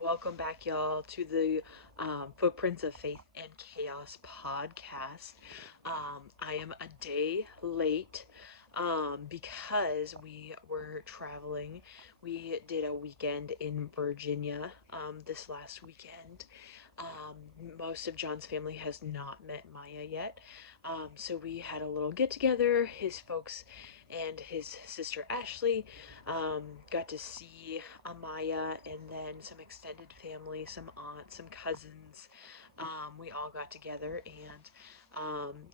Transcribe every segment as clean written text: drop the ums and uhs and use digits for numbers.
Welcome back, y'all, to the Footprints of Faith and Chaos podcast. I am a day late because we were traveling. We did a weekend in Virginia this last weekend. Most of John's family has not met Maya yet. So we had a little get together. His folks and his sister Ashley got to see Amaya and then some extended family, some aunts, some cousins. We all got together and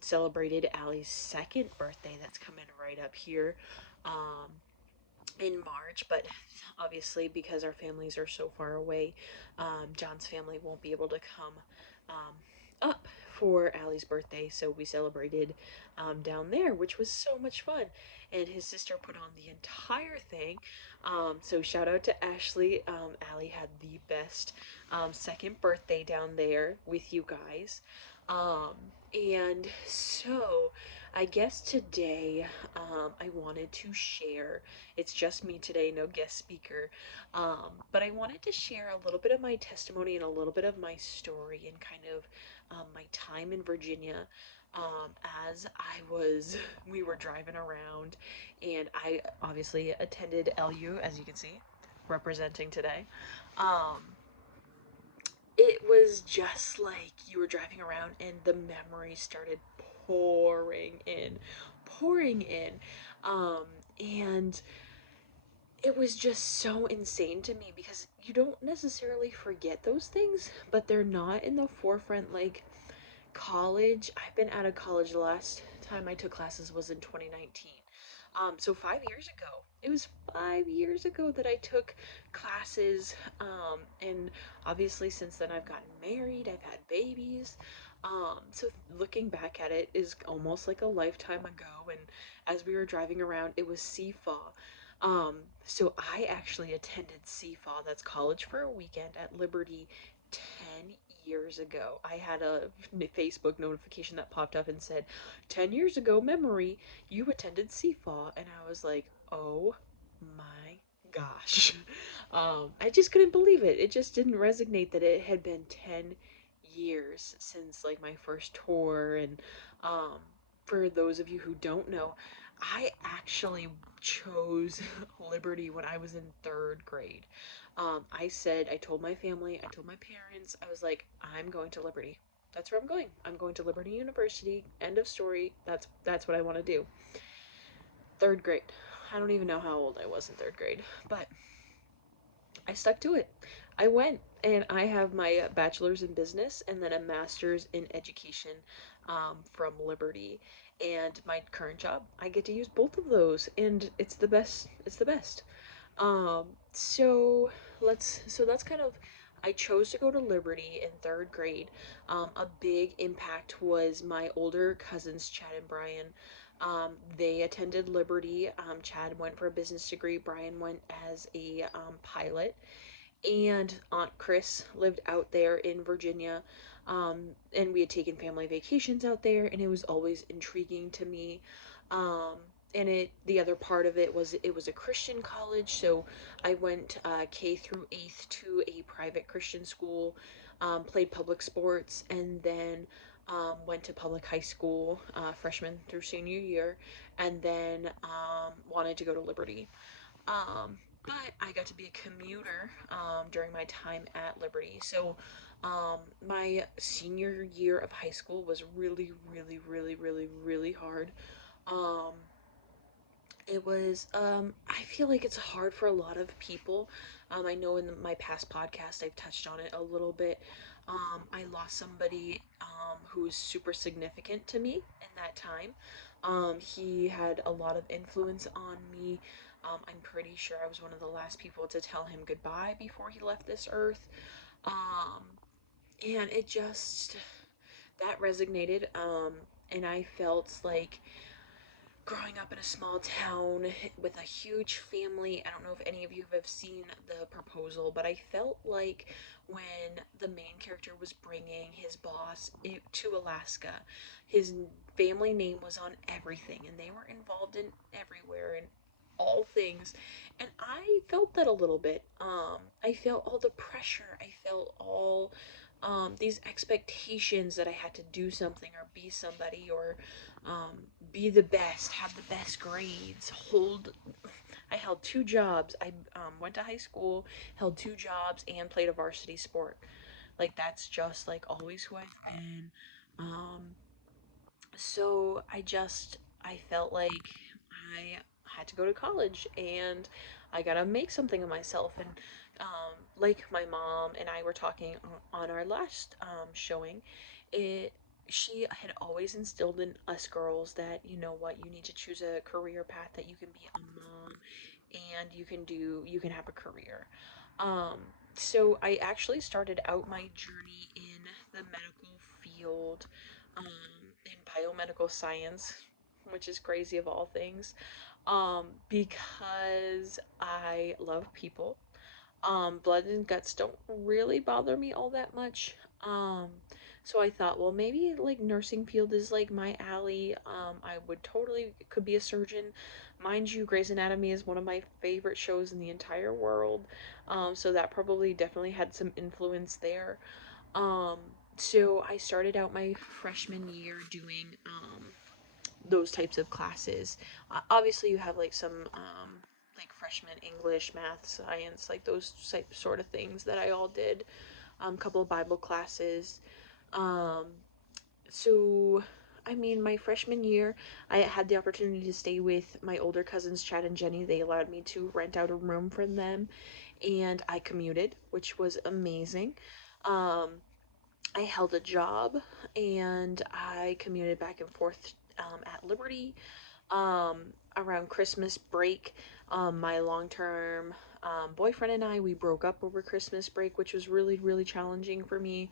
celebrated Allie's second birthday that's coming right up here. Um, in March, but obviously because our families are so far away, John's family won't be able to come up for Allie's birthday, so we celebrated down there, which was so much fun. And his sister put on the entire thing. So shout out to Ashley. Allie had the best second birthday down there with you guys. Um, and so I guess today I wanted to share. It's just me today, no guest speaker. But I wanted to share a little bit of my testimony and a little bit of my story and kind of my time in Virginia. As we were driving around, and I obviously attended LU, as you can see, representing today. Um, it was just like you were driving around and the memories started pouring in, pouring in. Um, and it was just so insane to me because you don't necessarily forget those things, but they're not in the forefront like college. I've been out of college. The last time I took classes was in 2019. So 5 years ago. It was 5 years ago that I took classes. And obviously since then I've gotten married, I've had babies. So looking back at it is almost like a lifetime ago. And as we were driving around, it was CFA. So I actually attended CFA, that's College for a Weekend at Liberty 10 years ago. I had a Facebook notification that popped up and said, 10 years ago, memory, you attended CFA. And I was like, oh my gosh. I just couldn't believe it. It just didn't resonate that it had been 10 years since like my first tour. And um, for those of you who don't know, I actually chose Liberty when I was in third grade. I told my family, I told my parents, I was like, I'm going to Liberty. That's where I'm going. I'm going to Liberty University. End of story. That's what I want to do. Third grade. I don't even know how old I was in third grade, but I stuck to it. I went and I have my bachelor's in business and then a master's in education from Liberty. And my current job, I get to use both of those, and it's the best. It's the best. Um, so so that's kind of, I chose to go to Liberty in third grade. A big impact was my older cousins, Chad and Brian. They attended Liberty. Chad went for a business degree. Brian went as a pilot, and Aunt Chris lived out there in Virginia. And we had taken family vacations out there, and it was always intriguing to me. Um, and the other part of it was a Christian college, so I went K through eighth to a private Christian school, played public sports, and then went to public high school, freshman through senior year, and then wanted to go to Liberty. But I got to be a commuter during my time at Liberty. So my senior year of high school was really, really, really, really, really hard. Um, I feel like it's hard for a lot of people. I know in my past podcast I've touched on it a little bit. I lost somebody who was super significant to me in that time. He had a lot of influence on me. I'm pretty sure I was one of the last people to tell him goodbye before he left this earth. Um, and it just, that resonated. And I felt like growing up in a small town with a huge family. I don't know if any of you have seen The Proposal, but I felt like when the main character was bringing his boss to Alaska, his family name was on everything and they were involved in everywhere. And all things. And I felt that a little bit. I felt all the pressure. I felt all these expectations that I had to do something or be somebody or be the best, have the best grades, hold. I held two jobs. I went to high school, held two jobs, and played a varsity sport. Like that's just like always who I've been. Um, so I felt like I had to go to college and I gotta make something of myself. And like my mom and I were talking on our last showing, it she had always instilled in us girls that you know what, you need to choose a career path that you can be a mom and you can have a career. um so I actually started out my journey in the medical field, um, in biomedical science, which is crazy of all things, because I love people. Blood and guts don't really bother me all that much. Um, so I thought, well, maybe like nursing field is like my alley. I would totally could be a surgeon. Mind you, Grey's Anatomy is one of my favorite shows in the entire world. So that probably definitely had some influence there. Um, so I started out my freshman year doing those types of classes. Obviously, you have like some like freshman English, math, science, like those sort of things that I all did. A couple of Bible classes. Um, so, I mean, my freshman year, I had the opportunity to stay with my older cousins, Chad and Jenny. They allowed me to rent out a room from them, and I commuted, which was amazing. Um, I held a job and I commuted back and forth at Liberty. Around Christmas break, my long term boyfriend and I, we broke up over Christmas break, which was really, really challenging for me.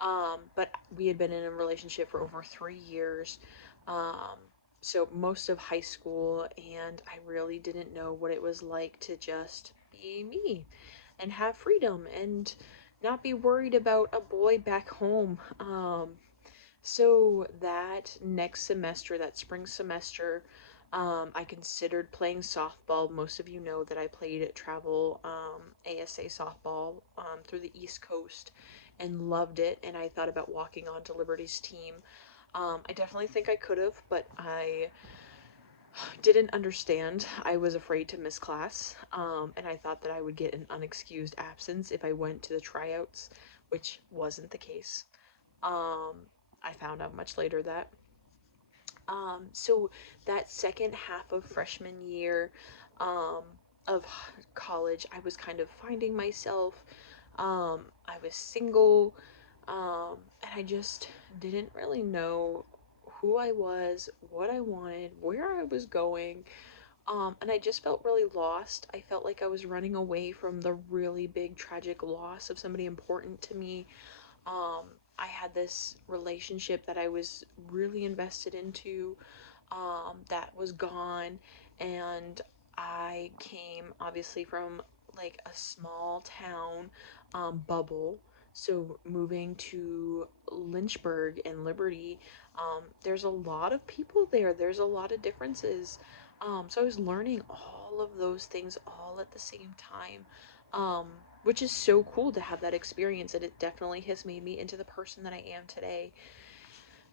But we had been in a relationship for over 3 years. Um, so most of high school, and I really didn't know what it was like to just be me and have freedom and not be worried about a boy back home. So that next semester, that spring semester, I considered playing softball. Most of you know that I played travel ASA softball through the East Coast and loved it. And I thought about walking on to Liberty's team. I definitely think I could have, but I didn't understand. I was afraid to miss class, and I thought that I would get an unexcused absence if I went to the tryouts, which wasn't the case. Um, I found out much later that. So that second half of freshman year um, of college, I was kind of finding myself. I was single, and I just didn't really know who I was, what I wanted, where I was going. And I just felt really lost. I felt like I was running away from the really big tragic loss of somebody important to me. um, I had this relationship that I was really invested into, that was gone, and I came obviously from like a small town bubble. So moving to Lynchburg and Liberty, there's a lot of people there. There's a lot of differences. So I was learning all of those things all at the same time. Um, which is so cool to have that experience, and it definitely has made me into the person that I am today.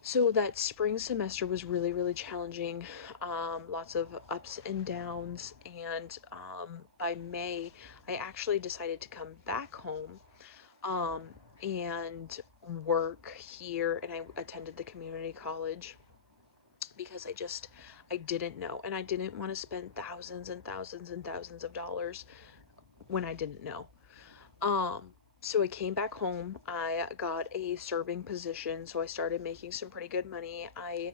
So that spring semester was really, really challenging. Lots of ups and downs, and by May, I actually decided to come back home um, and work here, and I attended the community college because I didn't know, and I didn't want to spend thousands and thousands and thousands of dollars when I didn't know. Um, so I came back home. I got a serving position, so I started making some pretty good money. I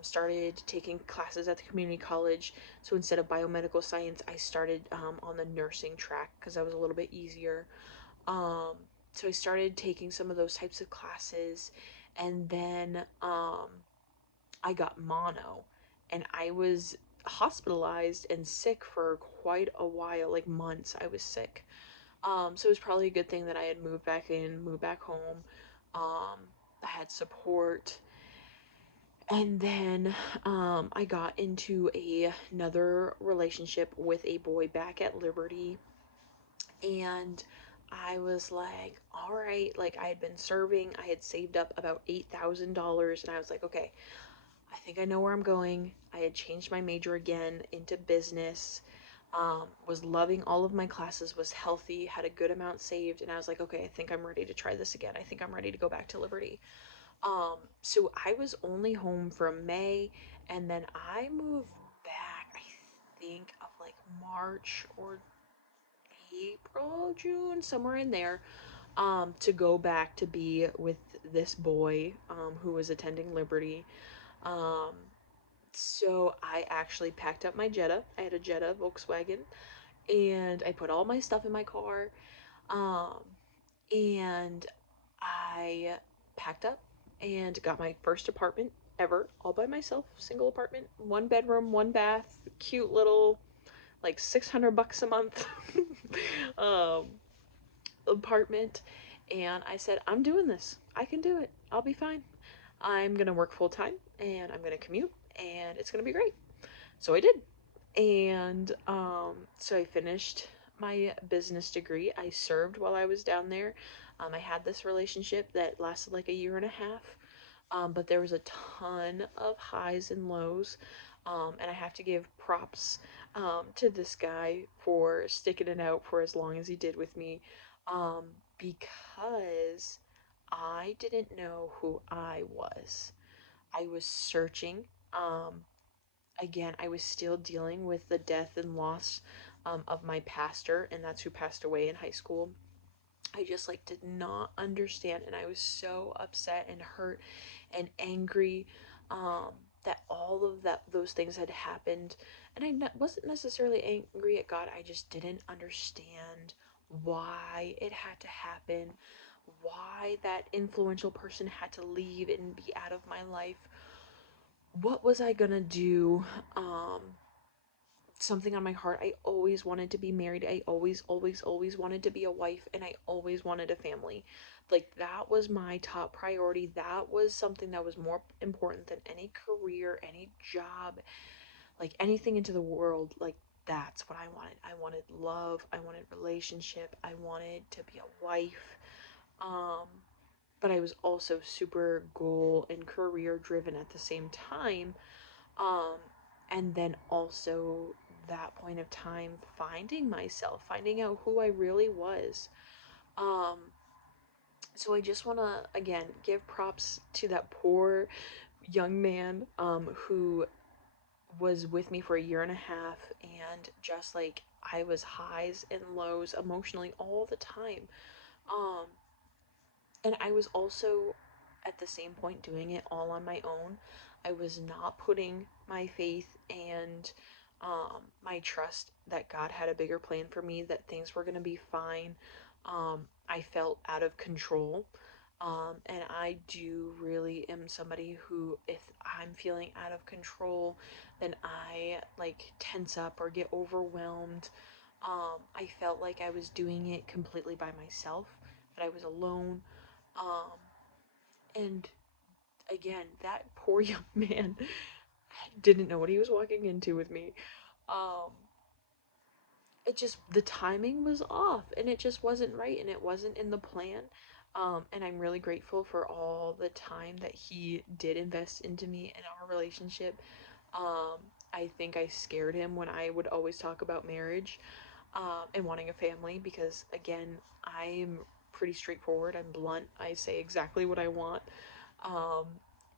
started taking classes at the community college. So instead of biomedical science, I started on the nursing track because that was a little bit easier. Um, so I started taking some of those types of classes, and then I got mono, and I was hospitalized and sick for quite a while, like months. I was sick. So it was probably a good thing that I had moved back home. I had support, And then I got into another relationship with a boy back at Liberty, and I was like, all right, like I had been serving, I had saved up about $8,000, and I was like, okay, I think I know where I'm going. I had changed my major again into business. Was loving all of my classes, was healthy, had a good amount saved, and I was like, okay, I think I'm ready to try this again. I think I'm ready to go back to Liberty. So I was only home from May, and then I moved back, I think, of like March or April, June, somewhere in there, to go back to be with this boy, who was attending Liberty. Um, so I actually packed up my Jetta. I had a Jetta Volkswagen, and I put all my stuff in my car. Um, and I packed up and got my first apartment ever, all by myself, single apartment, one bedroom, one bath, cute little, like $600 a month um, apartment. And I said, I'm doing this. I can do it. I'll be fine. I'm gonna work full time, and I'm gonna commute, and it's gonna be great. So I did. And so I finished my business degree. I served while I was down there. I had this relationship that lasted like a year and a half, but there was a ton of highs and lows. And I have to give props to this guy for sticking it out for as long as he did with me, um, because I didn't know who I was. I was searching. Um, Again, I was still dealing with the death and loss of my pastor, and that's who passed away in high school. I just like did not understand, and I was so upset and hurt and angry, um, that all of those things had happened. And wasn't necessarily angry at God. I just didn't understand why it had to happen, why that influential person had to leave and be out of my life. What was I gonna do? Something on my heart. I always wanted to be married. I always wanted to be a wife, and I always wanted a family. Like, that was my top priority. That was something that was more important than any career, any job, like anything into the world. Like, that's what I wanted. I wanted love. I wanted relationship. I wanted to be a wife. Um, but I was also super goal and career driven at the same time. Um, and then also that point of time finding myself, finding out who I really was. Um, so I just want to again give props to that poor young man who was with me for a year and a half, and just like I was highs and lows emotionally all the time. Um, and I was also at the same point doing it all on my own. I was not putting my faith and my trust that God had a bigger plan for me, that things were going to be fine. I felt out of control. And I do really am somebody who, if I'm feeling out of control, then I like tense up or get overwhelmed. I felt like I was doing it completely by myself, that I was alone. Um, and again, that poor young man didn't know what he was walking into with me. Um, it just, the timing was off, and it just wasn't right, and it wasn't in the plan. And I'm really grateful for all the time that he did invest into me in our relationship. Um, I think I scared him when I would always talk about marriage, and wanting a family, because again, I'm pretty straightforward. I'm blunt. I say exactly what I want. Um,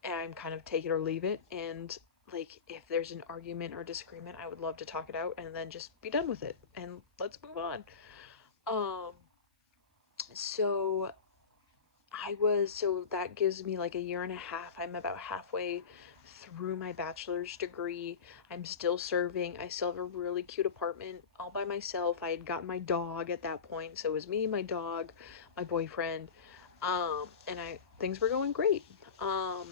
and I'm kind of take it or leave it. And like, if there's an argument or disagreement, I would love to talk it out and then just be done with it and let's move on. Um, so so that gives me like a year and a half. I'm about halfway through my bachelor's degree. I'm still serving. I still have a really cute apartment all by myself. I had gotten my dog at that point, so it was me, my dog, my boyfriend. And I things were going great. Um,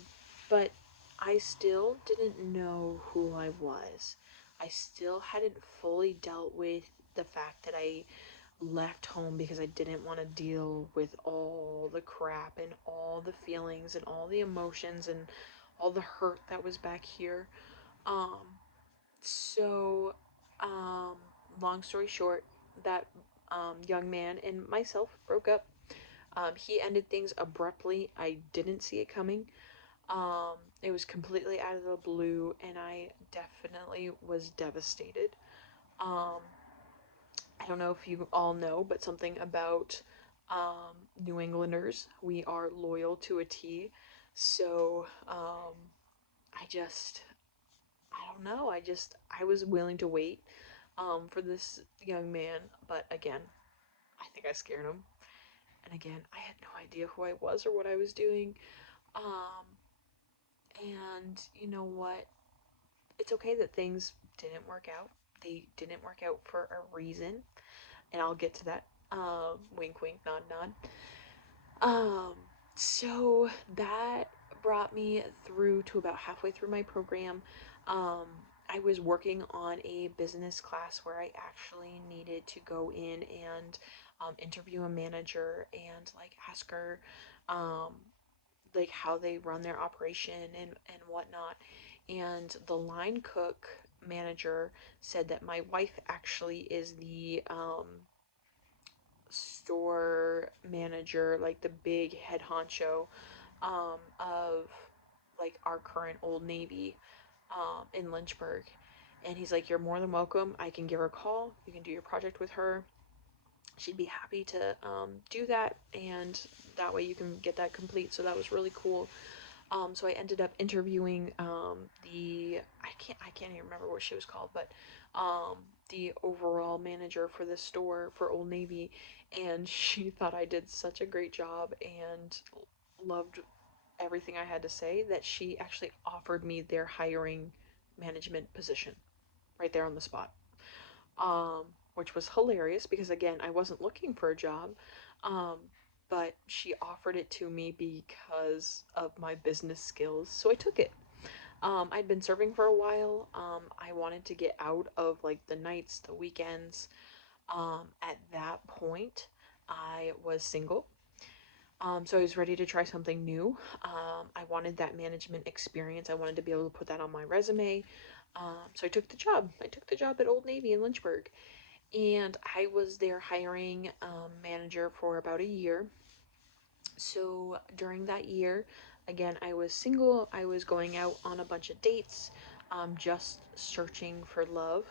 but I still didn't know who I was. I still hadn't fully dealt with the fact that I left home because I didn't want to deal with all the crap and all the feelings and all the emotions and all the hurt that was back here. Um, so, um, long story short, that young man and myself broke up. He ended things abruptly. I didn't see it coming. It was completely out of the blue, and I definitely was devastated. Um, I don't know if you all know, but something about New Englanders, we are loyal to a T. So I just, I don't know. I was willing to wait for this young man, but again, I think I scared him. And again, I had no idea who I was or what I was doing. Um, and you know what? It's okay that things didn't work out. They didn't work out for a reason, and I'll get to that. Wink, wink, nod, nod. Um, so that brought me through to about halfway through my program. Um, I was working on a business class where I actually needed to go in and interview a manager and like ask her um, like how they run their operation and whatnot. And the line cook manager said that my wife actually is the store manager, like the big head honcho of like our current Old Navy in Lynchburg. And he's like, "You're more than welcome. I can give her a call. You can do your project with her. She'd be happy to do that, and that way you can get that complete." So that was really cool. So I ended up interviewing the I can't even remember what she was called, but the overall manager for the store for Old Navy, and she thought I did such a great job and loved everything I had to say that she actually offered me their hiring management position right there on the spot. Um, which was hilarious because again, I wasn't looking for a job. Um, but she offered it to me because of my business skills, so I took it. I'd been serving for a while. I wanted to get out of like the nights, the weekends. At that point, I was single. So I was ready to try something new. I wanted that management experience. I wanted to be able to put that on my resume. So I took the job. I took the job at Old Navy in Lynchburg, and I was their hiring manager for about a year. So during that year, again, I was single. I was going out on a bunch of dates, just searching for love.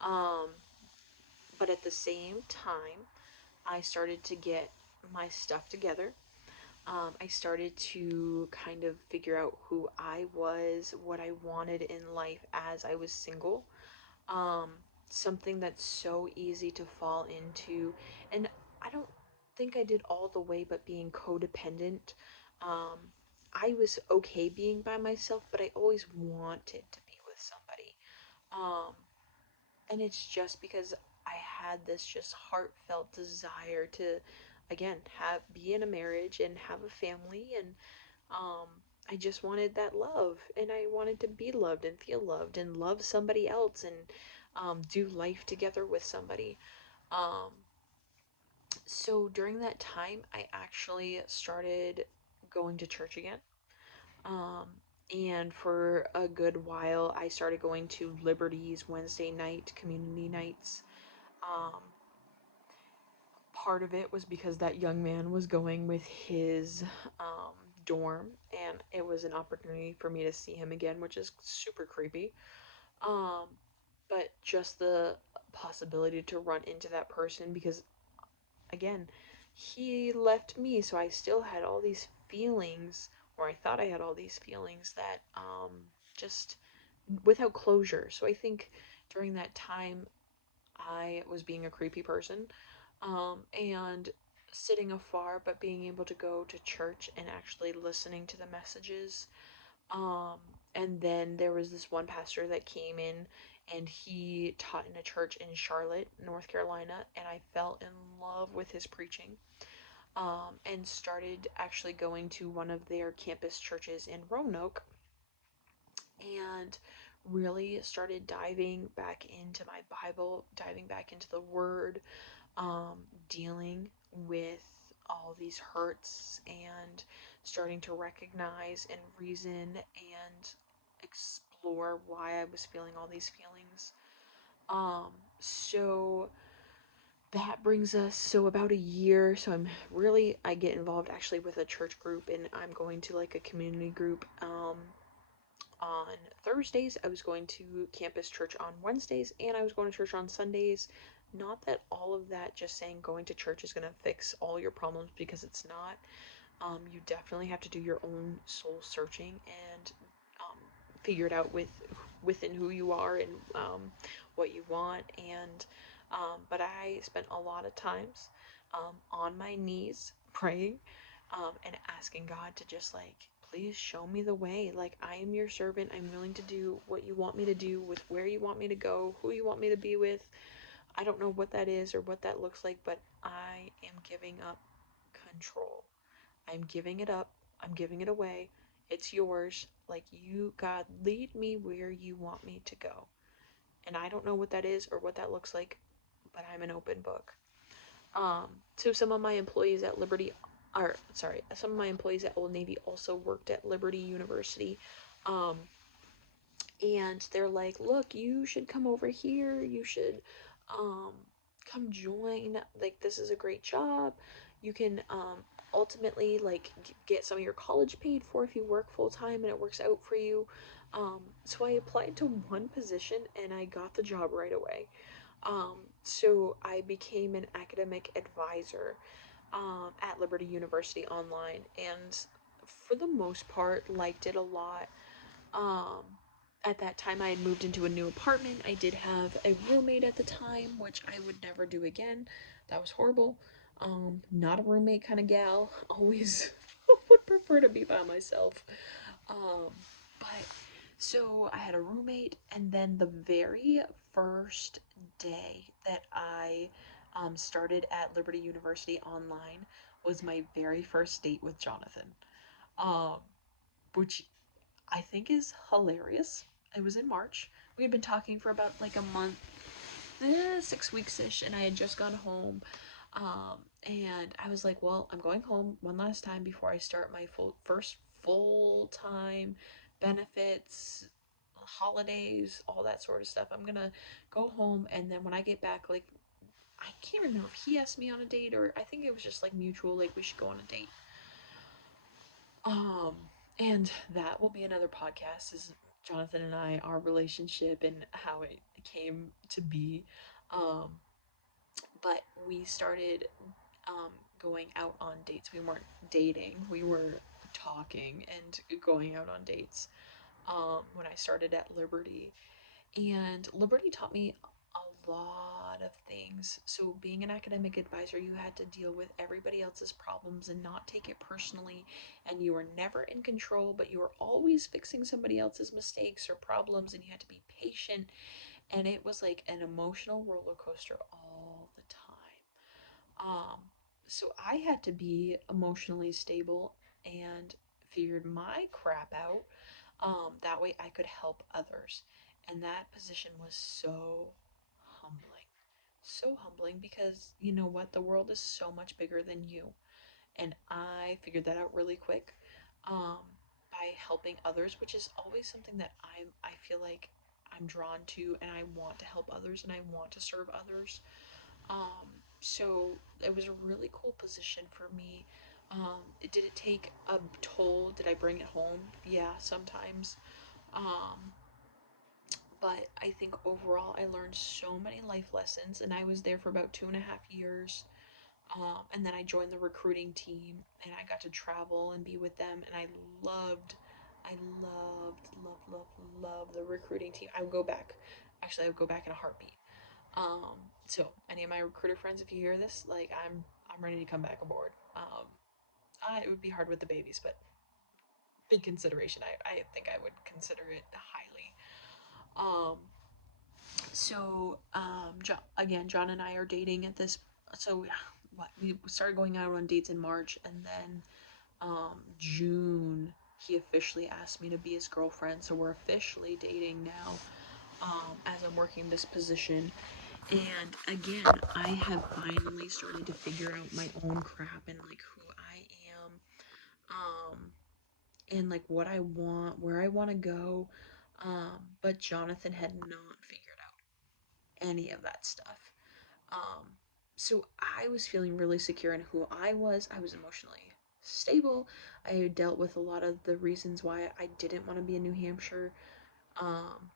Um, but at the same time, I started to get my stuff together. I started to kind of figure out who I was, what I wanted in life as I was single. Um, Something that's so easy to fall into, and I don't think I did all the way, but being codependent. Um, I was okay being by myself, but I always wanted to be with somebody. Um, and it's just because I had this just heartfelt desire to, again, have be in a marriage and have a family, and um, I just wanted that love, and I wanted to be loved and feel loved and love somebody else and do life together with somebody. Um, so during that time, I actually started going to church again. Um, and for a good while, I started going to Liberty's Wednesday night community nights. Um, Part of it was because that young man was going with his um, dorm, and it was an opportunity for me to see him again, which is super creepy. Um, but just the possibility to run into that person because, again, he left me, so I still had all these feelings, or I thought I had all these feelings that just without closure. So I think during that time, I was being a creepy person, and sitting afar, but being able to go to church and actually listening to the messages. Um, and then there was this one pastor that came in and he taught in a church in Charlotte, North Carolina, and I fell in love with his preaching. And started actually going to one of their campus churches in Roanoke and really started diving back into my Bible, diving back into the Word, um, dealing with all these hurts and starting to recognize and reason and explore why I was feeling all these feelings. So that brings us so about a year. So I get involved actually with a church group, and I'm going to like a community group on Thursdays. I was going to campus church on Wednesdays, and I was going to church on Sundays. Not that all of that just saying going to church is going to fix all your problems, because it's not. You definitely have to do your own soul searching and figure it out within who you are and what you want. And but I spent a lot of times on my knees praying and asking God to just like, please show me the way. Like, I am your servant. I'm willing to do what you want me to do, with where you want me to go, who you want me to be with. I don't know what that is or what that looks like, but I am giving up control. I'm giving it up. I'm giving it away. It's yours. Like, you, God, lead me where you want me to go. And I don't know what that is or what that looks like, but I'm an open book. So some of my employees at some of my employees at Old Navy also worked at Liberty University. Um, and they're like, look, you should come over here. You should um, come join. Like, this is a great job. You can ultimately like get some of your college paid for if you work full time and it works out for you. So I applied to one position and I got the job right away. So I became an academic advisor at Liberty University online, and for the most part liked it a lot. um, at that time, I had moved into a new apartment. I did have a roommate at the time, which I would never do again. That was horrible. Not a roommate kind of gal. Always would prefer to be by myself. Um, but so I had a roommate, and then the very first day that I started at Liberty University online was my very first date with Jonathan. Um, which I think is hilarious. It was in March. We had been talking for about like a month, 6 weeks ish, and I had just gone home. And I was like, well, I'm going home one last time before I start my first full time benefits, holidays, all that sort of stuff. I'm gonna go home, and then when I get back, like, I can't remember if he asked me on a date or I think it was just like mutual, like we should go on a date. Um, and that will be another podcast, is Jonathan and I, our relationship and how it came to be. Um, but we started um, going out on dates. We weren't dating, we were talking and going out on dates when I started at Liberty. And Liberty taught me a lot of things. So, being an academic advisor, you had to deal with everybody else's problems and not take it personally. And you were never in control, but you were always fixing somebody else's mistakes or problems, and you had to be patient. And it was like an emotional roller coaster all the time. So, I had to be emotionally stable and figured my crap out, that way I could help others. And that position was so humbling. So humbling, because you know what? The world is so much bigger than you. And I figured that out really quick, um, by helping others, which is always something that I feel like I'm drawn to, and I want to help others and I want to serve others. Um, so it was a really cool position for me. Did it take a toll? Did I bring it home? Yeah, sometimes. Um, but I think overall I learned so many life lessons, and I was there for about 2.5 years. And then I joined the recruiting team, and I got to travel and be with them, and I loved the recruiting team. I would go back. Actually, I would go back in a heartbeat. So any of my recruiter friends, if you hear this, like, I'm ready to come back aboard. It would be hard with the babies, but big consideration. I think I would consider it highly. Um, again, John and I are dating at this. So what, we started going out on dates in March, and then June he officially asked me to be his girlfriend. So we're officially dating now, as I'm working this position. And again, I have finally started to figure out my own crap and like who I am, um, and like what I want, where I want to go. But Jonathan had not figured out any of that stuff. Um, so I was feeling really secure in who I was. I was emotionally stable. I had dealt with a lot of the reasons why I didn't want to be in New Hampshire. Um,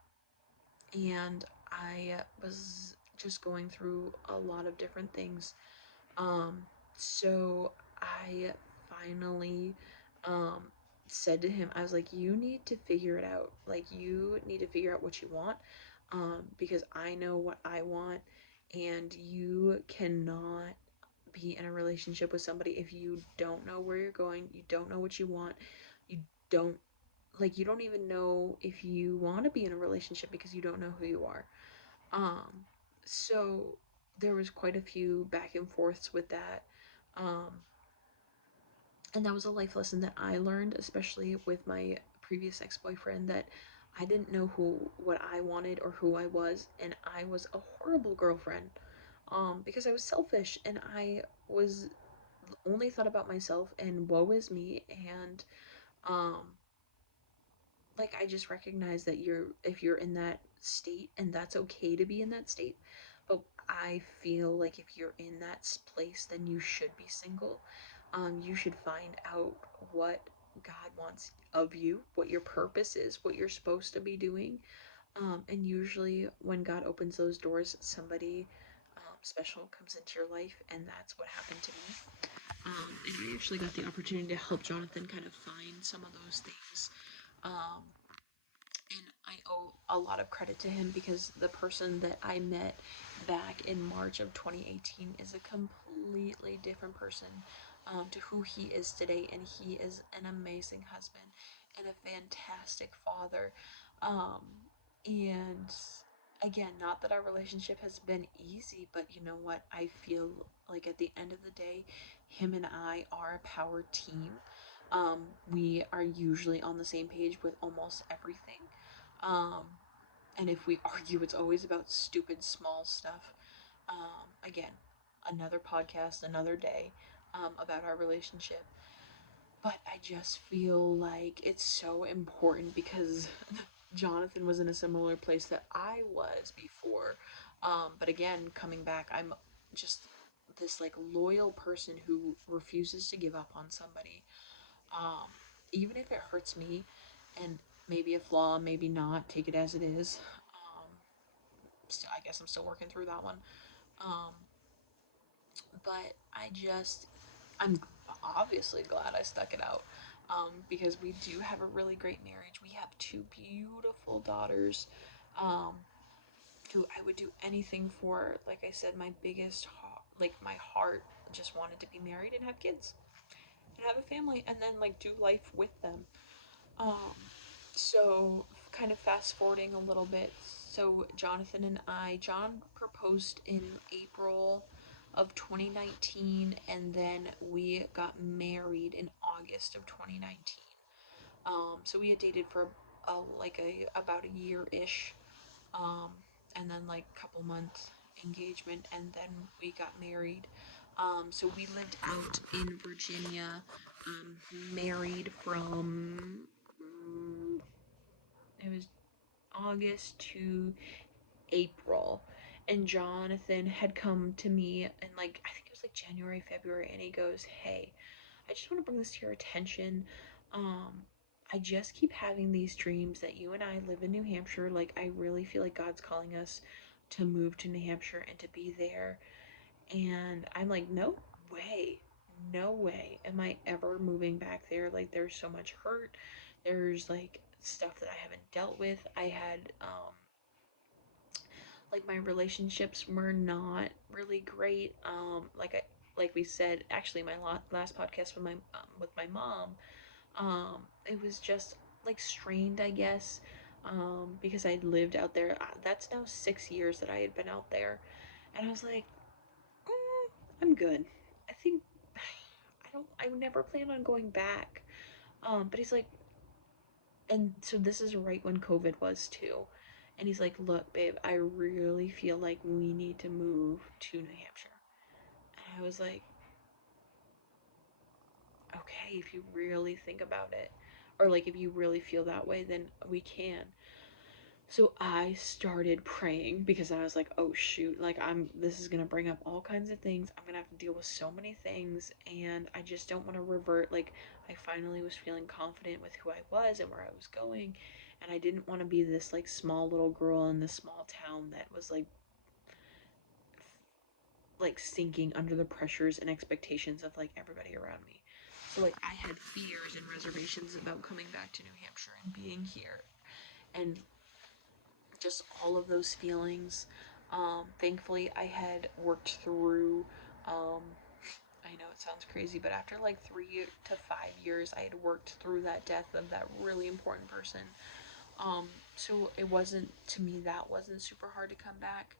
and I was just going through a lot of different things. Um, so I finally um, said to him, I was like, you need to figure it out. Like, you need to figure out what you want, because I know what I want, and you cannot be in a relationship with somebody if you don't know where you're going, you don't know what you want, you don't like you don't even know if you want to be in a relationship because you don't know who you are. um so there was quite a few back and forths with that. um and that was a life lesson that I learned, especially with my previous ex-boyfriend, that I didn't know what I wanted or who I was, and I was a horrible girlfriend, because I was selfish and I was only thought about myself and woe is me. And um like I just recognize that if you're in that state, and that's okay to be in that state, but I feel like if you're in that place, then you should be single. You should find out what God wants of you, what your purpose is, what you're supposed to be doing. And usually when God opens those doors, somebody special comes into your life, and that's what happened to me. And I actually got the opportunity to help Jonathan kind of find some of those things. um, and I owe a lot of credit to him, because the person that I met back in March of 2018 is a completely different person, to who he is today, and he is an amazing husband and a fantastic father. Um, and again, not that our relationship has been easy, but you know what? I feel like at the end of the day, him and I are a power team. We are usually on the same page with almost everything. Um, and if we argue, it's always about stupid small stuff. Again, another podcast, another day, about our relationship. But I just feel like it's so important, because Jonathan was in a similar place that I was before. But again, coming back, I'm just this like loyal person who refuses to give up on somebody, um, even if it hurts me, and maybe a flaw, maybe not. Take it as it is. Um, I guess I'm still working through that one. Um, but I'm obviously glad I stuck it out, because we do have a really great marriage. We have two beautiful daughters, um, who I would do anything for. Like I said, like my heart just wanted to be married and have kids and have a family, and then like do life with them. Um, so kind of fast forwarding a little bit. So John proposed in April of 2019, and then we got married in August of 2019. So we had dated for about a year ish, um, and then like a couple months engagement, and then we got married. So we lived out in Virginia, married from it was August to April. And Jonathan had come to me, and like I think it was like January, February, and he goes, "Hey, I just want to bring this to your attention. Um, I just keep having these dreams that you and I live in New Hampshire. Like, I really feel like God's calling us to move to New Hampshire and to be there." And I'm like, no way. No way am I ever moving back there. Like, there's so much hurt. There's like stuff that I haven't dealt with. I had, like, my relationships were not really great. Like we said, actually, my last podcast with my mom, it was just like strained, I guess, because I'd lived out there. That's now 6 years that I had been out there, and I was like, I'm good. I think I never plan on going back. But he's like, and so this is right when COVID was too. And he's like, look, babe, I really feel like we need to move to New Hampshire. And I was like, okay, if you really think about it, or like if you really feel that way, then we can. So I started praying because I was like, oh shoot, like this is gonna bring up all kinds of things. I'm gonna have to deal with so many things, and I just don't want to revert. Like, I finally was feeling confident with who I was and where I was going, and I didn't want to be this like small little girl in this small town that was like sinking under the pressures and expectations of like everybody around me. So like I had fears and reservations about coming back to New Hampshire and being here, and just all of those feelings. Thankfully, I had worked through. I know it sounds crazy, but after like 3 to 5 years, I had worked through that death of that really important person. So it wasn't, to me, that wasn't super hard to come back.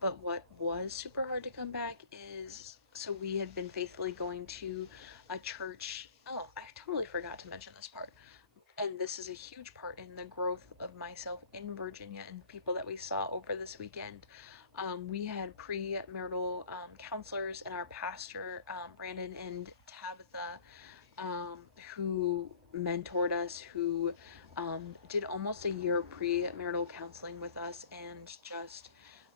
But what was super hard to come back is, so we had been faithfully going to a church. Oh, I totally forgot to mention this part. And this is a huge part in the growth of myself in Virginia and people that we saw over this weekend. We had premarital counselors and our pastor, Brandon and Tabitha, um, who mentored us, who did almost a year of premarital counseling with us and just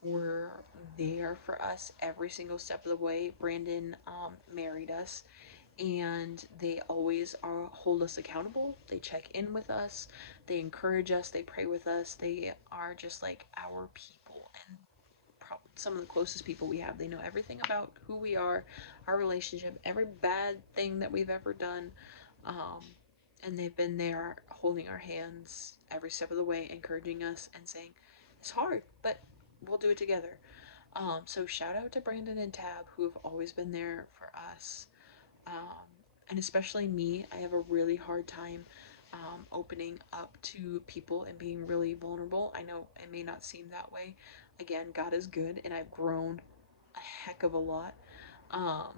were there for us every single step of the way. Brandon married us, and they always hold us accountable. They check in with us, they encourage us, they pray with us. They are just like our people, and some of the closest people we have. They know everything about who we are, our relationship, every bad thing that we've ever done. Um, and they've been there holding our hands every step of the way, encouraging us and saying, it's hard, but we'll do it together. So shout out to Brandon and Tab, who have always been there for us. Um, and especially me, I have a really hard time opening up to people and being really vulnerable. I know it may not seem that way. Again, God is good, and I've grown a heck of a lot um,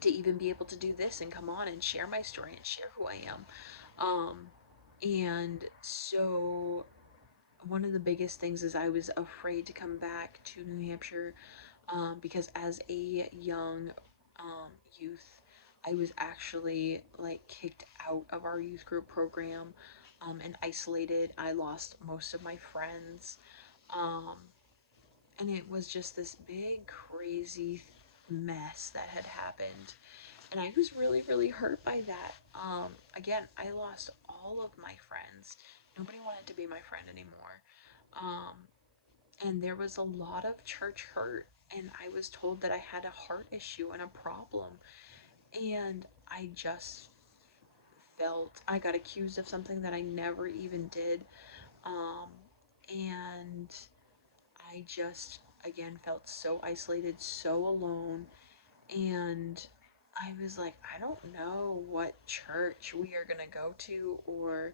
to even be able to do this and come on and share my story and share who I am. And so, one of the biggest things is I was afraid to come back to New Hampshire because as a young youth, I was actually like kicked out of our youth group program and isolated. I lost most of my friends. Um, and it was just this big, crazy mess that had happened. And I was really, really hurt by that. Again, I lost all of my friends. Nobody wanted to be my friend anymore. Um, and there was a lot of church hurt, and I was told that I had a heart issue and a problem, and I just felt I got accused of something that I never even did. um, and I just again felt so isolated, so alone, and I was like, I don't know what church we are gonna go to, or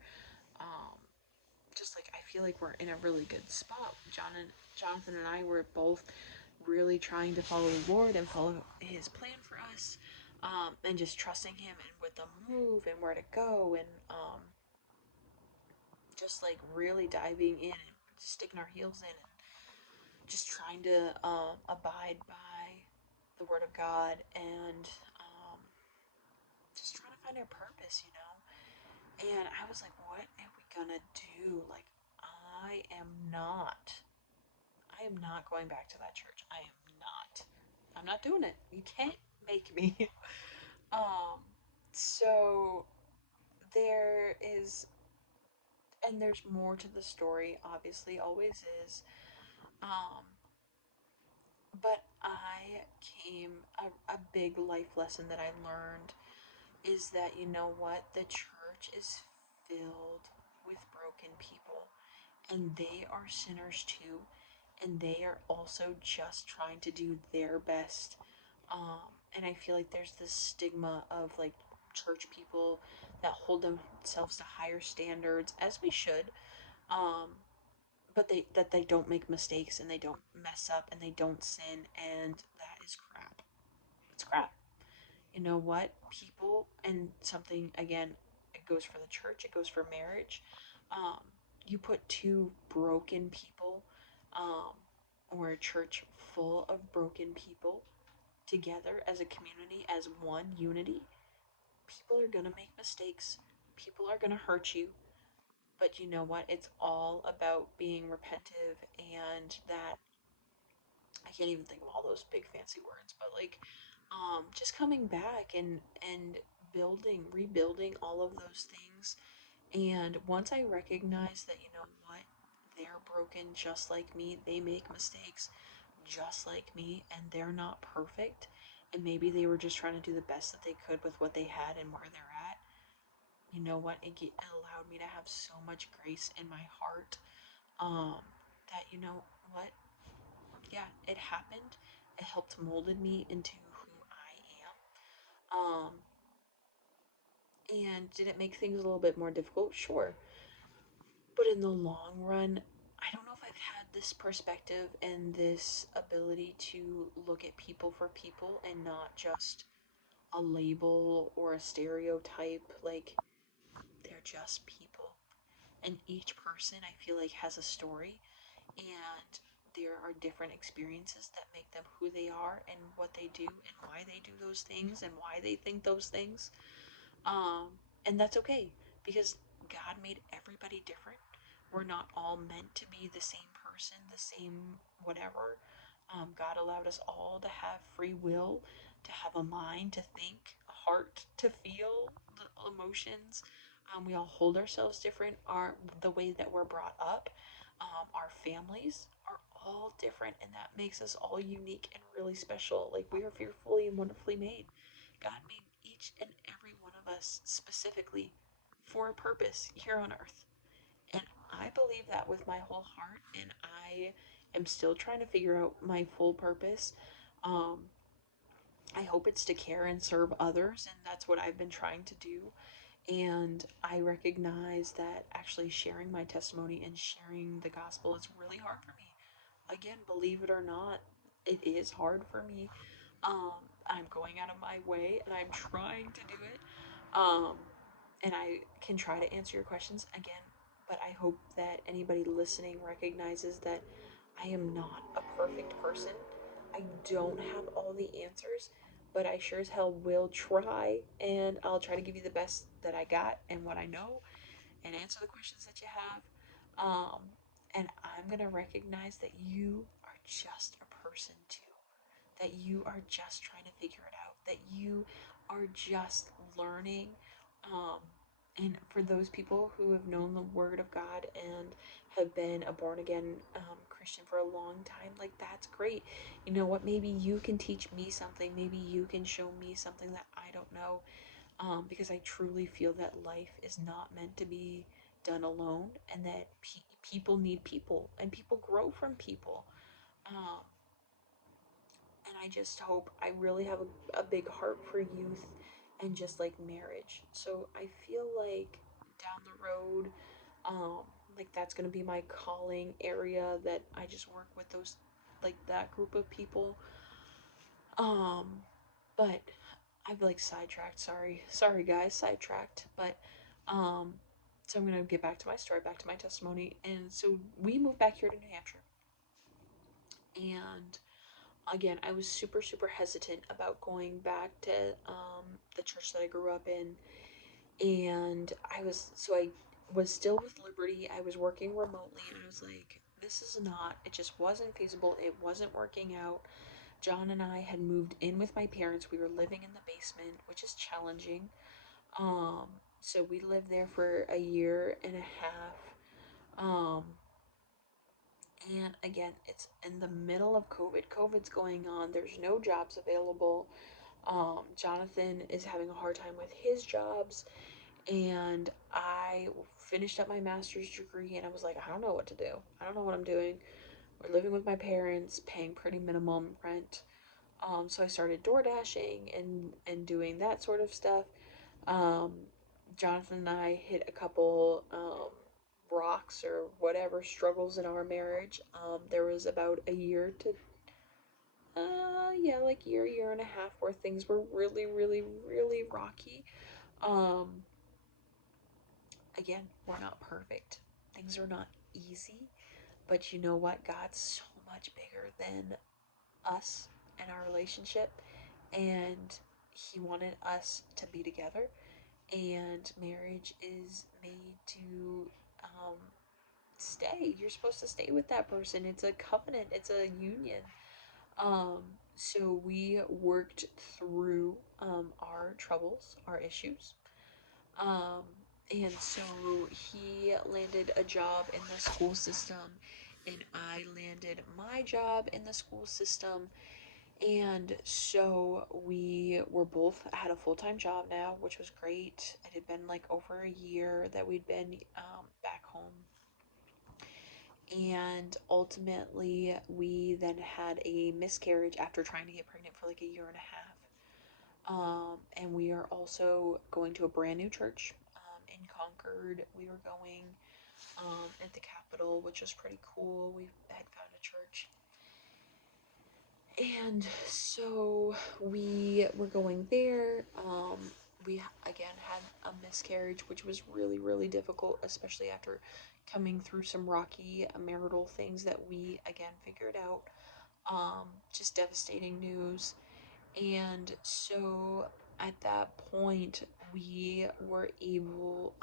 um, just like I feel like we're in a really good spot. Jonathan and I were both really trying to follow the Lord and follow His plan for us, and just trusting Him and with the move and where to go, and just like really diving in and sticking our heels in and just trying to abide by the Word of God, and um, just trying to find our purpose, you know. And I was like, what are we gonna do? Like, I am not I am not going back to that church. I am not. I'm not doing it. You can't make me. um, so there is, and there's more to the story, obviously, always is. Um, but a big life lesson that I learned is that, you know what? The church is filled with broken people, and they are sinners too, and they are also just trying to do their best. And I feel like there's this stigma of like church people that hold themselves to higher standards, as we should, um, but they don't make mistakes and they don't mess up and they don't sin, and that is crap. It's crap. You know what? People, and something again, it goes for the church, it goes for marriage. Um, you put two broken people, um, or a church full of broken people together as a community, as one unity, people are gonna make mistakes. People are gonna hurt you. But you know what? It's all about being repentive, and that I can't even think of all those big fancy words, but like just coming back and building, rebuilding all of those things. And once I recognize that, you know what, they're broken just like me, they make mistakes just like me, and they're not perfect, and maybe they were just trying to do the best that they could with what they had and where they're at. You know what? It allowed me to have so much grace in my heart, um, that, you know what, yeah, it happened. It helped molded me into who I am. And did it make things a little bit more difficult? Sure. But in the long run, I don't know if I've had this perspective and this ability to look at people for people and not just a label or a stereotype. Like, they're just people. And each person, I feel like, has a story, and there are different experiences that make them who they are and what they do and why they do those things and why they think those things. Um, and that's okay, because God made everybody different. We're not all meant to be the same person, the same whatever. God allowed us all to have free will, to have a mind to think, a heart to feel the emotions. We all hold ourselves different. The way that we're brought up, our families are all different, and that makes us all unique and really special. Like, we are fearfully and wonderfully made. God made each and every one of us specifically for a purpose here on earth. And I believe that with my whole heart, and I am still trying to figure out my full purpose. Um, I hope it's to care and serve others, and that's what I've been trying to do. And I recognize that actually sharing my testimony and sharing the gospel is really hard for me. Again, believe it or not, it is hard for me. Um, I'm going out of my way and I'm trying to do it. Um, and I can try to answer your questions again, but I hope that anybody listening recognizes that I am not a perfect person. I don't have all the answers, but I sure as hell will try, and I'll try to give you the best that I got and what I know, and answer the questions that you have. Um, and I'm gonna recognize that you are just a person too, that you are just trying to figure it out, that you are just learning. Um, and for those people who have known the Word of God and have been a born again Christian for a long time, like, that's great. You know what? Maybe you can teach me something. Maybe you can show me something that I don't know. Because I truly feel that life is not meant to be done alone, and that people need people, and people grow from people. Um, and I just hope, I really have a big heart for youth and just like marriage. So I feel like down the road, um, like, that's gonna be my calling area, that I just work with those, like, that group of people. Um, but I've like sidetracked. Sorry guys, sidetracked. But um, so I'm gonna get back to my story, back to my testimony. And so we moved back here to New Hampshire, and again, I was super, super hesitant about going back to the church that I grew up in. And I was still with Liberty. I was working remotely, and I was like, this is not, it just wasn't feasible. It wasn't working out. John and I had moved in with my parents. We were living in the basement, which is challenging. Um, so we lived there for a year and a half. Um, and again, it's in the middle of COVID. COVID's going on. There's no jobs available. Jonathan is having a hard time with his jobs. And I finished up my master's degree, and I was like, I don't know what to do. I don't know what I'm doing. We're living with my parents, paying pretty minimum rent. So I started door dashing and doing that sort of stuff. Um, Jonathan and I hit a couple rocks or whatever struggles in our marriage. There was about a year to yeah, like year and a half where things were really, really, really rocky. Um, Again, we're not perfect. things are not easy, but you know what? God's so much bigger than us and our relationship, and He wanted us to be together. And marriage is made to um, stay. You're supposed to stay with that person. It's a covenant, it's a union. Um, so we worked through our troubles, our issues. Um, and so he landed a job in the school system, and I landed my job in the school system. And so we were both had a full time job now, which was great. It had been like over a year that we'd been back home. And ultimately, we then had a miscarriage after trying to get pregnant for like a year and a half. And we are also going to a brand new church in Concord. We were going at the Capitol, which was pretty cool. We had found a church. And so we were going there. We again had a miscarriage, which was really, really difficult, especially after coming through some rocky marital things that we again figured out. Just devastating news. And so at that point, we were able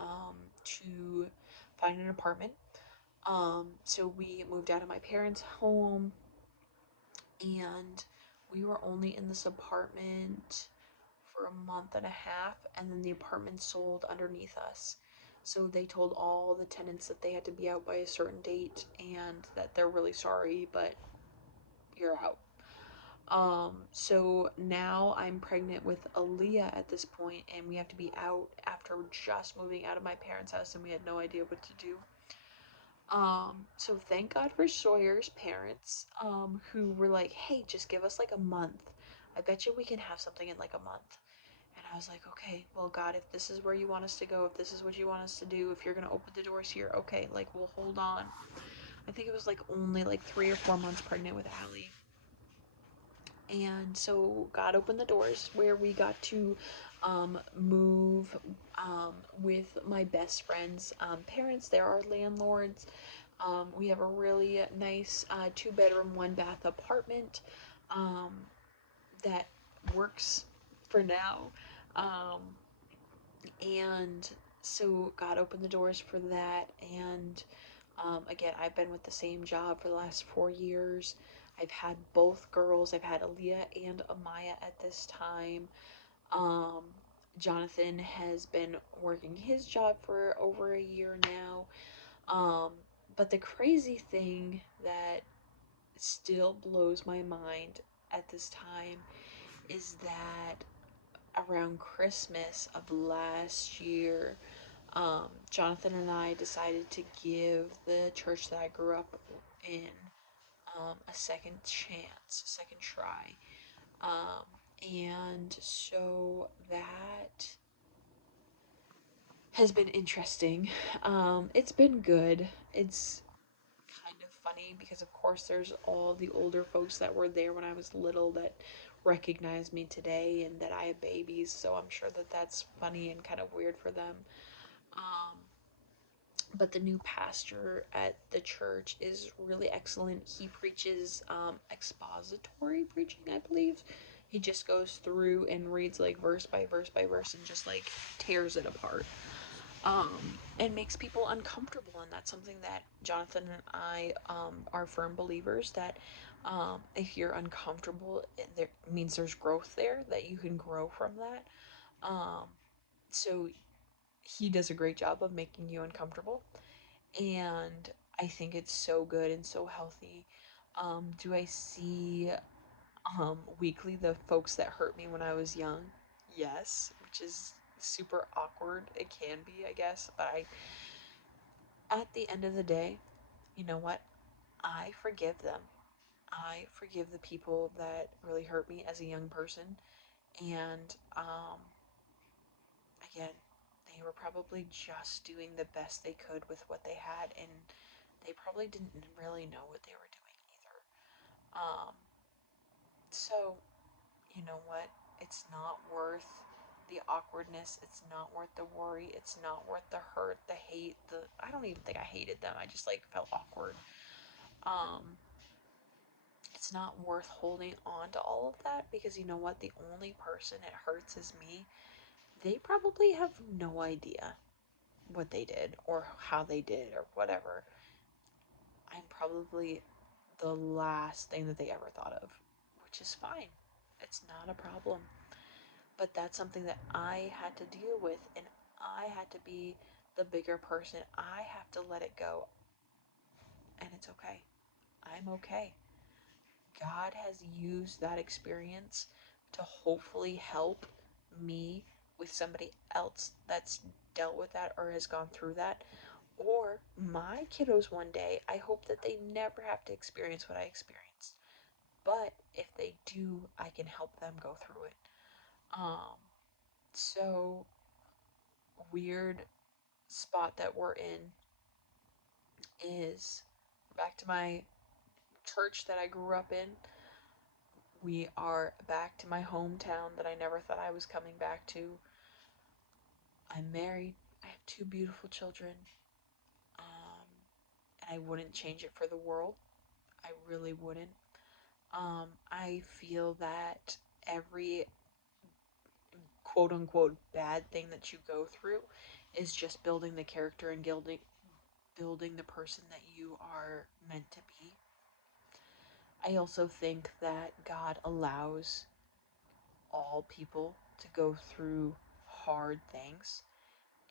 to find an apartment. So we moved out of my parents' home, and we were only in this apartment for a month and a half, and then the apartment sold underneath us. So they told all the tenants that they had to be out by a certain date and that they're really sorry, but you're out. So now I'm pregnant with Aaliyah at this point, and we have to be out after just moving out of my parents' house, and we had no idea what to do. So thank God for Sawyer's parents, who were like, hey, just give us like a month. I bet you we can have something in like a month. And I was like, okay, well, God, if this is where you want us to go, if this is what you want us to do, if you're gonna open the doors here, okay, like we'll hold on. I think it was like only like 3 or 4 months pregnant with Allie. And so God opened the doors where we got to move with my best friend's parents. They're our landlords. We have a really nice 2 bedroom, 1 bath apartment um, that works for now. Um, and so God opened the doors for that. And again, I've been with the same job for the last 4 years. I've had both girls. I've had Aaliyah and Amaya at this time. Um, Jonathan has been working his job for over a year now. But the crazy thing that still blows my mind at this time is that around Christmas of last year, Jonathan and I decided to give the church that I grew up in a second chance, a second try. Um, and so that has been interesting. It's been good. It's kind of funny because, of course, there's all the older folks that were there when I was little that recognize me today and that I have babies, so I'm sure that that's funny and kind of weird for them. Um, but the new pastor at the church is really excellent. He preaches expository preaching, I believe. He just goes through and reads like verse by verse by verse and just like tears it apart, and makes people uncomfortable. And that's something that Jonathan and I are firm believers that if you're uncomfortable, there means there's growth there, that you can grow from that. Um, so he does a great job of making you uncomfortable, and I think it's so good and so healthy. Do I see weekly the folks that hurt me when I was young? Yes, which is super awkward. It can be, I guess, but at the end of the day, you know what? I forgive them. I forgive the people that really hurt me as a young person. And again, they were probably just doing the best they could with what they had, and they probably didn't really know what they were doing either. Um, so, you know what? It's not worth the awkwardness. It's not worth the worry. It's not worth the hurt, the hate, the I don't even think I hated them. I just like felt awkward. Um it's not worth holding on to all of that because you know what? The only person it hurts is me. They probably have no idea what they did or how they did or whatever. I'm probably the last thing that they ever thought of, which is fine. It's not a problem. But that's something that I had to deal with, and I had to be the bigger person. I have to let it go, and it's okay. I'm okay. God has used that experience to hopefully help me with somebody else that's dealt with that or has gone through that. Or my kiddos one day, I hope that they never have to experience what I experienced. But if they do, I can help them go through it. Um, so weird spot that we're in is back to my church that I grew up in. We are back to my hometown that I never thought I was coming back to. I'm married. I have two beautiful children. Um, and I wouldn't change it for the world. I really wouldn't. I feel that every quote unquote bad thing that you go through is just building the character and building the person that you are meant to be. I also think that God allows all people to go through hard things,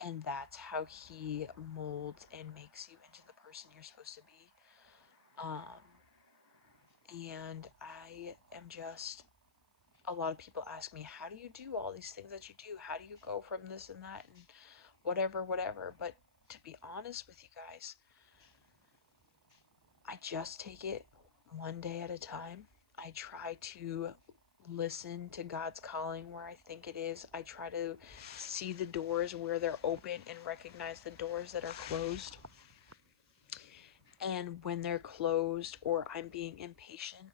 and that's how He molds and makes you into the person you're supposed to be. Um, and I am just, a lot of people ask me, how do you do all these things that you do? How do you go from this and that and whatever, whatever? But to be honest with you guys, I just take it one day at a time. I try to listen to God's calling where I think it is. I try to see the doors where they're open and recognize the doors that are closed. And when they're closed or I'm being impatient,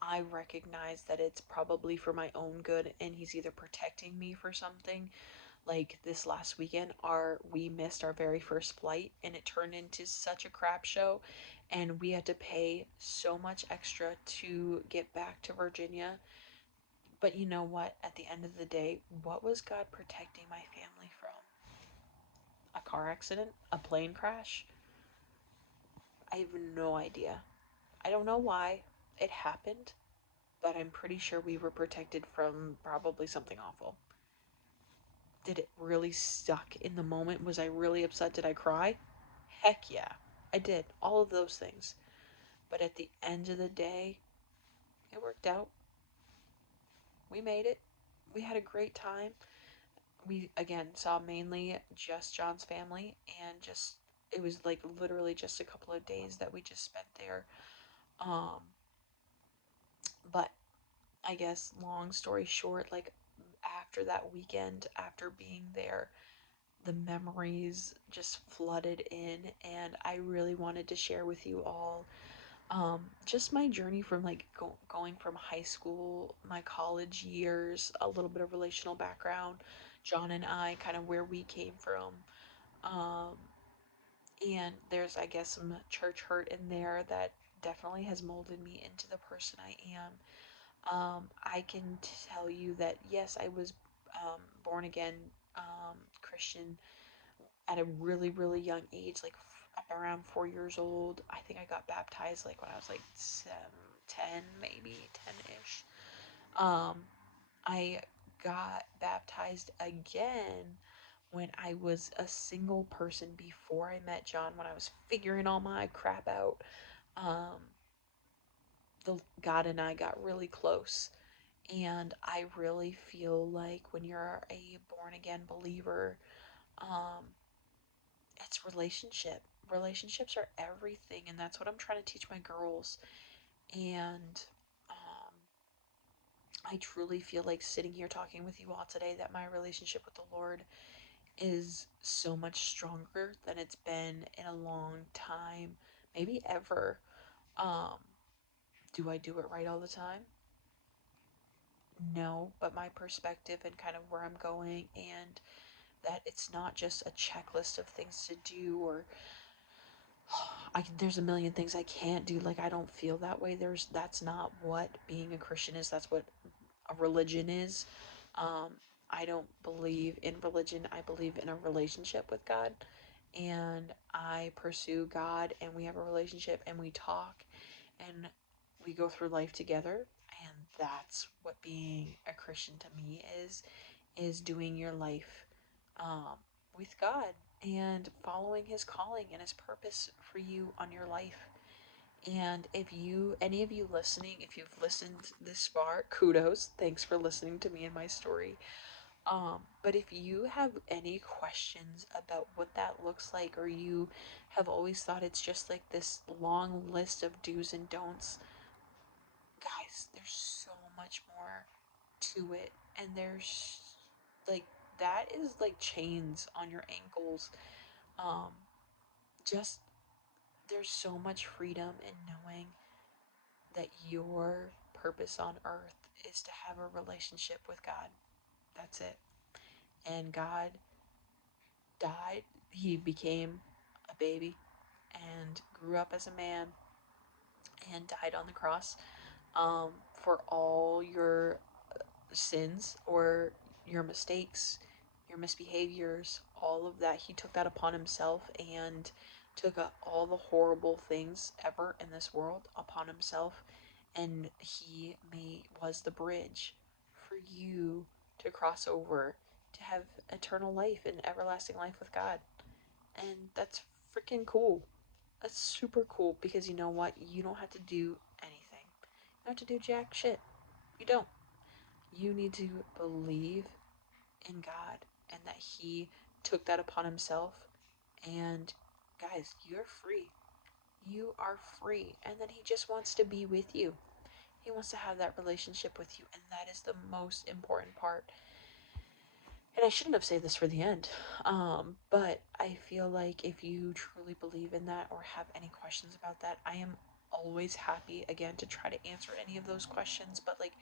I recognize that it's probably for my own good and He's either protecting me for something. Like this last weekend, we missed our very first flight and it turned into such a crap show, and we had to pay so much extra to get back to Virginia. But you know what? At the end of the day, what was God protecting my family from? A car accident? A plane crash? I have no idea. I don't know why it happened, but I'm pretty sure we were protected from probably something awful. Did it really suck in the moment? Was I really upset? Did I cry? Heck yeah, I did. All of those things. But at the end of the day, it worked out. We made it. We had a great time. We, again, saw mainly just John's family, and just, it was like literally just a couple of days that we just spent there. Um, but I guess, long story short, like, after that weekend, after being there, the memories just flooded in, and I really wanted to share with you all just my journey from like going from high school, my college years, a little bit of relational background, John and I, kind of where we came from. Um, and there's, I guess, some church hurt in there that definitely has molded me into the person I am. I can tell you that yes, I was born again Christian at a really, really young age, like around 4 years old. I think I got baptized like when I was like 10, maybe 10-ish. Um, I got baptized again when I was a single person before I met John, when I was figuring all my crap out. Um, the God and I got really close. And I really feel like when you're a born again believer, um, it's relationship. Relationships are everything, and that's what I'm trying to teach my girls. And I truly feel like sitting here talking with you all today that my relationship with the Lord is so much stronger than it's been in a long time, maybe ever. Um, do I do it right all the time? know, but my perspective and kind of where I'm going, and that it's not just a checklist of things to do, or there's a million things I can't do. Like, I don't feel that way. That's not what being a Christian is. That's what a religion is. Um, I don't believe in religion. I believe in a relationship with God, and I pursue God, and we have a relationship, and we talk, and we go through life together. And that's what being a Christian to me is doing your life um, with God and following His calling and His purpose for you on your life. And if you, any of you listening, if you've listened this far, kudos. Thanks for listening to me and my story. But if you have any questions about what that looks like, or you have always thought it's just like this long list of do's and don'ts, guys, there's so much more to it. And there's like, that is like chains on your ankles. Um, just, there's so much freedom in knowing that your purpose on earth is to have a relationship with God. That's it. And God died. He became a baby and grew up as a man and died on the cross for all your sins or your mistakes, your misbehaviors, all of that. He took that upon himself and took all the horrible things ever in this world upon himself, and he was the bridge for you to cross over to have eternal life and everlasting life with God. And that's freaking cool. That's super cool, because you know what? You don't have to do anything. You don't have to do jack shit. You don't. You need to believe in God and that He took that upon Himself. And guys, you're free. You are free. And then He just wants to be with you. He wants to have that relationship with you. And that is the most important part. And I shouldn't have saved this for the end. But I feel like if you truly believe in that or have any questions about that, I am always happy again to try to answer any of those questions. But like,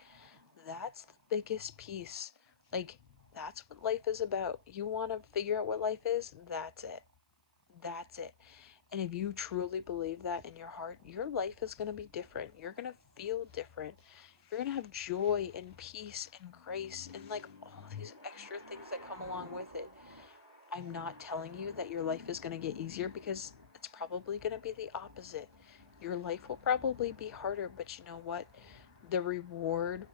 that's the biggest piece. Like, that's what life is about. You want to figure out what life is? That's it. That's it. And if you truly believe that in your heart, your life is going to be different. You're going to feel different. You're going to have joy and peace and grace and like all these extra things that come along with it. I'm not telling you that your life is going to get easier, because it's probably going to be the opposite. Your life will probably be harder, but you know what? The reward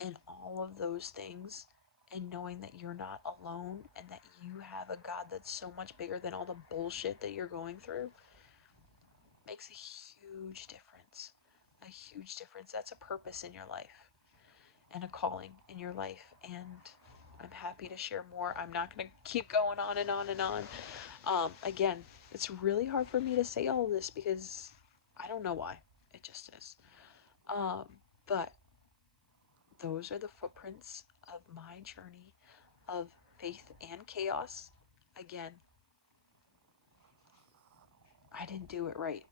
and all of those things, and knowing that you're not alone and that you have a God that's so much bigger than all the bullshit that you're going through, makes a huge difference. A huge difference. That's a purpose in your life and a calling in your life. And I'm happy to share more. I'm not going to keep going on and on and on. Again, it's really hard for me to say all this because I don't know why. It just is. Um, but those are the footprints of my journey of faith and chaos. Again, I didn't do it right.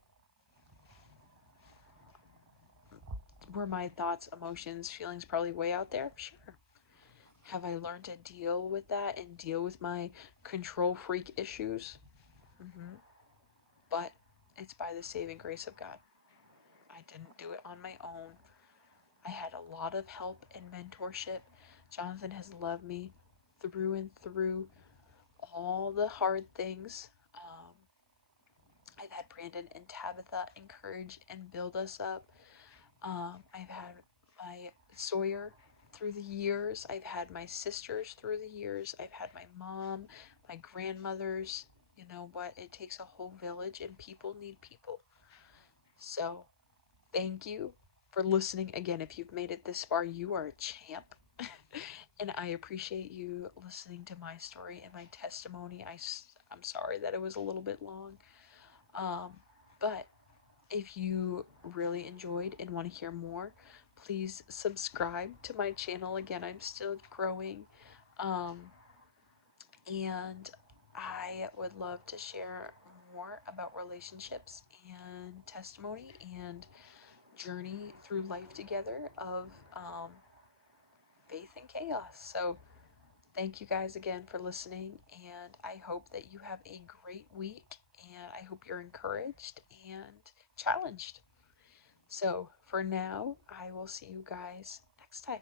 Were my thoughts, emotions, feelings probably way out there? Sure. Have I learned to deal with that and deal with my control freak issues? Mm-hmm. But it's by the saving grace of God. I didn't do it on my own. I had a lot of help and mentorship. Jonathan has loved me through and through all the hard things. I've had Brandon and Tabitha encourage and build us up. I've had my Sawyer through the years. I've had my sisters through the years. I've had my mom, my grandmothers. You know what? It takes a whole village, and people need people. So, thank you for listening. Again, if you've made it this far, you are a champ. And I appreciate you listening to my story and my testimony. I'm sorry that it was a little bit long. Um, but if you really enjoyed and want to hear more, please subscribe to my channel. Again, I'm still growing. Um, and I would love to share more about relationships and testimony and journey through life together of faith in chaos. So thank you guys again for listening, and I hope that you have a great week, and I hope you're encouraged and challenged. So for now, I will see you guys next time.